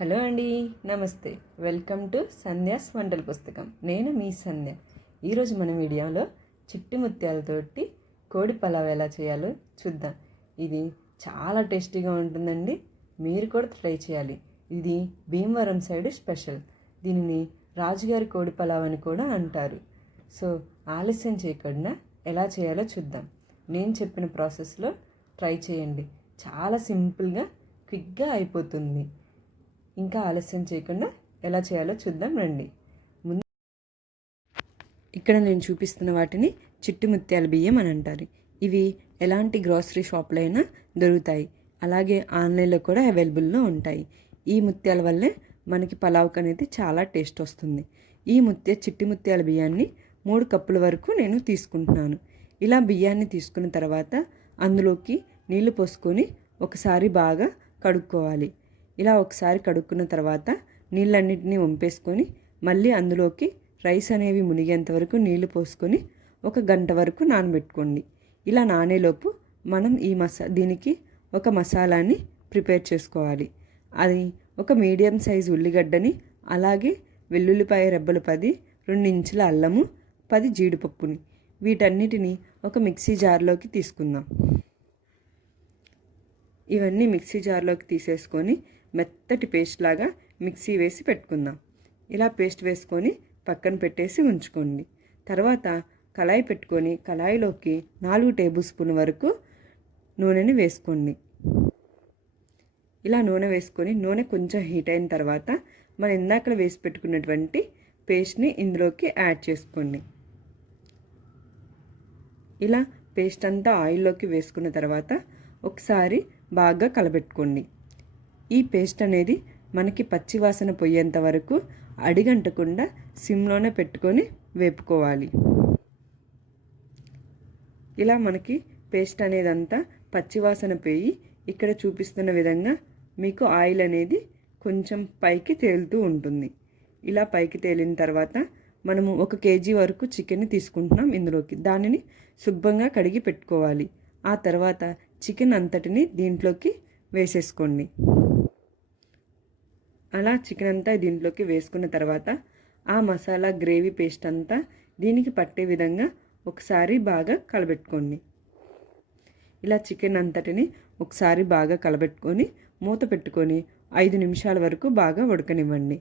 Hello అండి, నమస్తే. Welcome to Sandhya's వంటల పుస్తకం. నేను మీ సంధ్య. ఈరోజు మన వీడియోలో చిట్టి ముత్యాలతోటి కోడి పలావ్ ఎలా చేయాలో చూద్దాం. ఇది చాలా టేస్టీగా ఉంటుందండి. మీరు కూడా ట్రై చేయాలి. ఇది భీమవరం సైడ్ స్పెషల్. దీనిని రాజుగారి కోడి పలావ్ అని కూడా అంటారు. సో ఆలస్యం చేయకుండా ఎలా చేయాలో చూద్దాం. నేను చెప్పిన ప్రాసెస్లో ట్రై చేయండి. చాలా సింపుల్గా క్విక్గా అయిపోతుంది. ఇంకా ఆలస్యం చేయకుండా ఎలా చేయాలో చూద్దాం రండి. ఇక్కడ నేను చూపిస్తున్న వాటిని చిట్టి ముత్యాల బియ్యం అని అంటారు. ఇవి ఎలాంటి గ్రాసరీ షాప్లో అయినా దొరుకుతాయి. అలాగే ఆన్లైన్లో కూడా అవైలబుల్లో ఉంటాయి. ఈ ముత్యాల వల్లే మనకి పలావ్కి అనేది చాలా టేస్ట్ వస్తుంది. ఈ చిట్టి ముత్యాల బియ్యాన్ని 3 కప్పుల వరకు నేను తీసుకుంటున్నాను. ఇలా బియ్యాన్ని తీసుకున్న తర్వాత అందులోకి నీళ్లు పోసుకొని ఒకసారి బాగా కడుక్కోవాలి. ఇలా ఒకసారి కడుక్కున్న తర్వాత నీళ్ళన్నింటినీ వంపేసుకొని మళ్ళీ అందులోకి రైస్ అనేవి మునిగేంత వరకు నీళ్లు పోసుకొని 1 గంట వరకు నానబెట్టుకోండి. ఇలా నానేలోపు మనం దీనికి ఒక మసాలాని ప్రిపేర్ చేసుకోవాలి. అది ఒక మీడియం సైజు ఉల్లిగడ్డని, అలాగే వెల్లుల్లిపాయ రెబ్బలు 10, 2 ఇంచుల అల్లము, 10 జీడిపప్పుని, వీటన్నిటిని ఒక మిక్సీ జార్లోకి తీసుకుందాం. ఇవన్నీ మిక్సీ జార్లోకి తీసేసుకొని మెత్తటి పేస్ట్ లాగా మిక్సీ వేసి పెట్టుకుందాం. ఇలా పేస్ట్ వేసుకొని పక్కన పెట్టేసి ఉంచుకోండి. తర్వాత కళాయి పెట్టుకొని కళాయిలోకి 4 టేబుల్ స్పూన్ వరకు నూనెని వేసుకోండి. ఇలా నూనె వేసుకొని నూనె కొంచెం హీట్ అయిన తర్వాత మనం ఇందాక వేసి పెట్టుకున్నటువంటి పేస్ట్ని ఇందులోకి యాడ్ చేసుకోండి. ఇలా పేస్ట్ అంతా ఆయిల్లోకి వేసుకున్న తర్వాత ఒకసారి బాగా కలబెట్టుకోండి. ఈ పేస్ట్ అనేది మనకి పచ్చివాసన పోయేంత వరకు అడిగంటకుండా సిమ్లోనే పెట్టుకొని వేపుకోవాలి. ఇలా మనకి పేస్ట్ అనేది అంతా పచ్చివాసన పోయి ఇక్కడ చూపిస్తున్న విధంగా మీకు ఆయిల్ అనేది కొంచెం పైకి తేలుతూ ఉంటుంది. ఇలా పైకి తేలిన తర్వాత మనము 1 కేజీ వరకు చికెన్ని తీసుకుంటున్నాం. ఇందులోకి దానిని శుభ్రంగా కడిగి పెట్టుకోవాలి. ఆ తర్వాత చికెన్ అంతటిని దీంట్లోకి వేసేసుకోండి. అలా చికెన్ అంతా దీంట్లోకి వేసుకున్న తర్వాత ఆ మసాలా గ్రేవీ పేస్ట్ అంతా దీనికి పట్టే విధంగా ఒకసారి బాగా కలబెట్టుకోండి. ఇలా చికెన్ అంతటిని ఒకసారి బాగా కలబెట్టుకొని మూత పెట్టుకొని 5 నిమిషాల వరకు బాగా ఉడకనివ్వండి.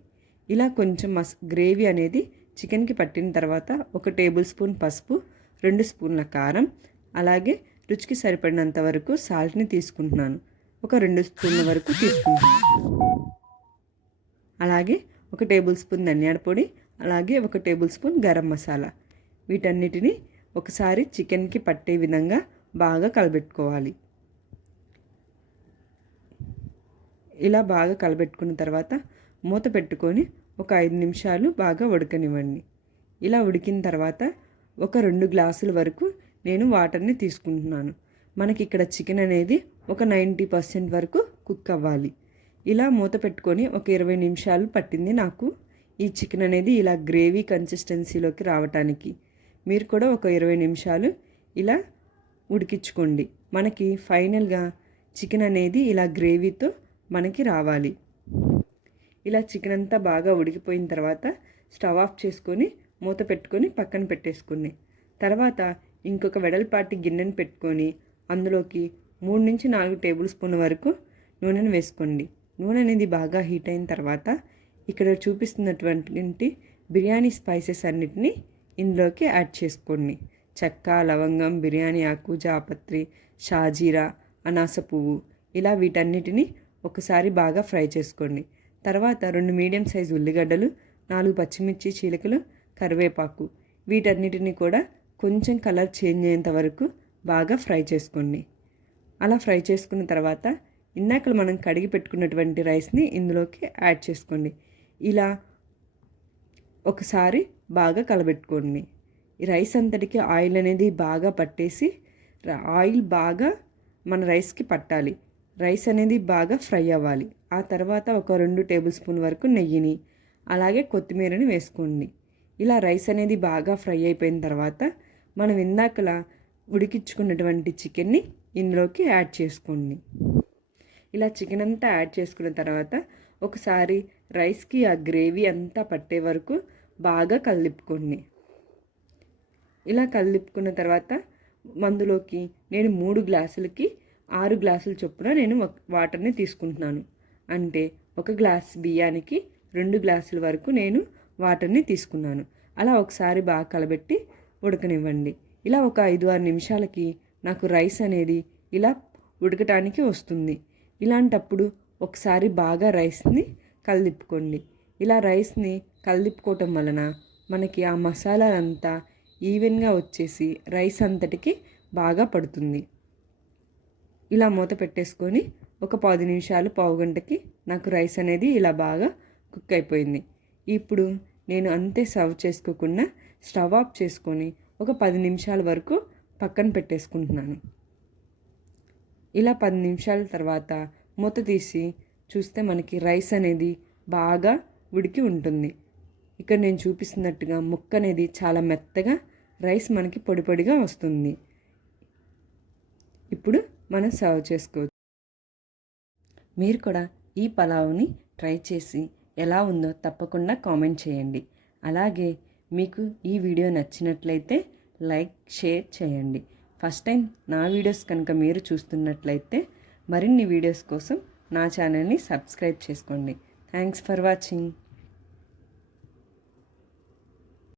ఇలా కొంచెం గ్రేవీ అనేది చికెన్కి పట్టిన తర్వాత 1 టేబుల్ స్పూన్ పసుపు, 2 స్పూన్ల కారం, అలాగే రుచికి సరిపడినంత వరకు సాల్ట్ని తీసుకుంటున్నాను. ఒక 2 స్పూన్ల వరకు తీసుకుంటున్నాను. అలాగే 1 టేబుల్ స్పూన్ ధనియాల పొడి, అలాగే 1 టేబుల్ స్పూన్ గరం మసాలా, వీటన్నిటిని ఒకసారి చికెన్కి పట్టే విధంగా బాగా కలబెట్టుకోవాలి. ఇలా బాగా కలబెట్టుకున్న తర్వాత మూత పెట్టుకొని ఒక 5 నిమిషాలు బాగా ఉడకనివ్వండి. ఇలా ఉడికిన తర్వాత ఒక 2 గ్లాసుల వరకు నేను వాటర్ని తీసుకుంటున్నాను. మనకి ఇక్కడ చికెన్ అనేది ఒక 90% వరకు కుక్ అవ్వాలి. ఇలా మూత పెట్టుకొని ఒక 20 నిమిషాలు పట్టింది నాకు ఈ చికెన్ అనేది ఇలా గ్రేవీ కన్సిస్టెన్సీలోకి రావటానికి. మీరు కూడా ఒక 20 నిమిషాలు ఇలా ఉడికించుకోండి. మనకి ఫైనల్గా చికెన్ అనేది ఇలా గ్రేవీతో మనకి రావాలి. ఇలా చికెన్ అంతా బాగా ఉడికిపోయిన తర్వాత స్టవ్ ఆఫ్ చేసుకొని మూత పెట్టుకొని పక్కన పెట్టేసుకుని తర్వాత ఇంకొక వెడల్పాటి గిన్నెను పెట్టుకొని అందులోకి 3 నుంచి 4 టేబుల్ స్పూన్ల వరకు నూనెను వేసుకోండి. నూనె అనేది బాగా హీట్ అయిన తర్వాత ఇక్కడ చూపిస్తున్నటువంటి బిర్యానీ స్పైసెస్ అన్నిటినీ ఇందులోకి యాడ్ చేసుకోండి. చెక్క, లవంగం, బిర్యానీ ఆకు, జాపత్రి, షాజీరా, అనాస పువ్వు, ఇలా వీటన్నిటిని ఒకసారి బాగా ఫ్రై చేసుకోండి. తర్వాత 2 మీడియం సైజు ఉల్లిగడ్డలు, 4 పచ్చిమిర్చి చీలికలు, కరివేపాకు, వీటన్నిటిని కూడా కొంచెం కలర్ చేంజ్ అయ్యేంత వరకు బాగా ఫ్రై చేసుకోండి. అలా ఫ్రై చేసుకున్న తర్వాత ఇందాక మనం కడిగి పెట్టుకున్నటువంటి రైస్ని ఇందులోకి యాడ్ చేసుకోండి. ఇలా ఒకసారి బాగా కలబెట్టుకోండి. ఈ రైస్ అంతటికి ఆయిల్ అనేది బాగా పట్టేసి ఆయిల్ బాగా మన రైస్కి పట్టాలి. రైస్ అనేది బాగా ఫ్రై అవ్వాలి. ఆ తర్వాత ఒక 2 టేబుల్ స్పూన్ వరకు నెయ్యిని, అలాగే కొత్తిమీరని వేసుకోండి. ఇలా రైస్ అనేది బాగా ఫ్రై అయిపోయిన తర్వాత మనం ఇందాకలా ఉడికించుకున్నటువంటి చికెన్ని ఇందులోకి యాడ్ చేసుకోండి. ఇలా చికెన్ అంతా యాడ్ చేసుకున్న తర్వాత ఒకసారి రైస్కి ఆ గ్రేవీ అంతా పట్టే వరకు బాగా కలిపుకోండి. ఇలా కలిపుకున్న తర్వాత మందులోకి నేను 3 గ్లాసులకి 6 గ్లాసుల చొప్పున నేను వాటర్ని తీసుకుంటున్నాను. అంటే 1 గ్లాస్ బియ్యానికి 2 గ్లాసుల వరకు నేను వాటర్ని తీసుకున్నాను. అలా ఒకసారి బాగా కలబెట్టి ఉడకనివ్వండి. ఇలా ఒక 5-6 నిమిషాలకి నాకు రైస్ అనేది ఇలా ఉడకటానికి వస్తుంది. ఇలాంటప్పుడు ఒకసారి బాగా రైస్ని కలిపుకోండి. ఇలా రైస్ని కలిపుకోవటం వలన మనకి ఆ మసాలా అంతా ఈవెన్గా వచ్చేసి రైస్ అంతటికి బాగా పడుతుంది. ఇలా మూత పెట్టేసుకొని ఒక 10 నిమిషాలు పావుగంటకి నాకు రైస్ అనేది ఇలా బాగా కుక్ అయిపోయింది. ఇప్పుడు నేను అంతే సర్వ్ చేసుకోకుండా స్టవ్ ఆఫ్ చేసుకొని ఒక 10 నిమిషాల వరకు పక్కన పెట్టేసుకుంటున్నాను. ఇలా 10 నిమిషాల తర్వాత మూత తీసి చూస్తే మనకి రైస్ అనేది బాగా ఉడికి ఉంటుంది. ఇక్కడ నేను చూపిస్తున్నట్టుగా ముక్క అనేది చాలా మెత్తగా రైస్ మనకి పొడి పొడిగా వస్తుంది. ఇప్పుడు మనం సర్వ్ చేసుకోవచ్చు. మీరు కూడా ఈ పలావ్ని ట్రై చేసి ఎలా ఉందో తప్పకుండా కామెంట్ చేయండి. అలాగే మీకు ఈ వీడియో నచ్చినట్లయితే లైక్, షేర్ చేయండి. ఫస్ట్ టైం నా వీడియోస్ కనుక మీరు చూస్తున్నట్లయితే మరిన్ని వీడియోస్ కోసం నా ఛానల్ని సబ్స్క్రైబ్ చేసుకోండి. Thanks for watching.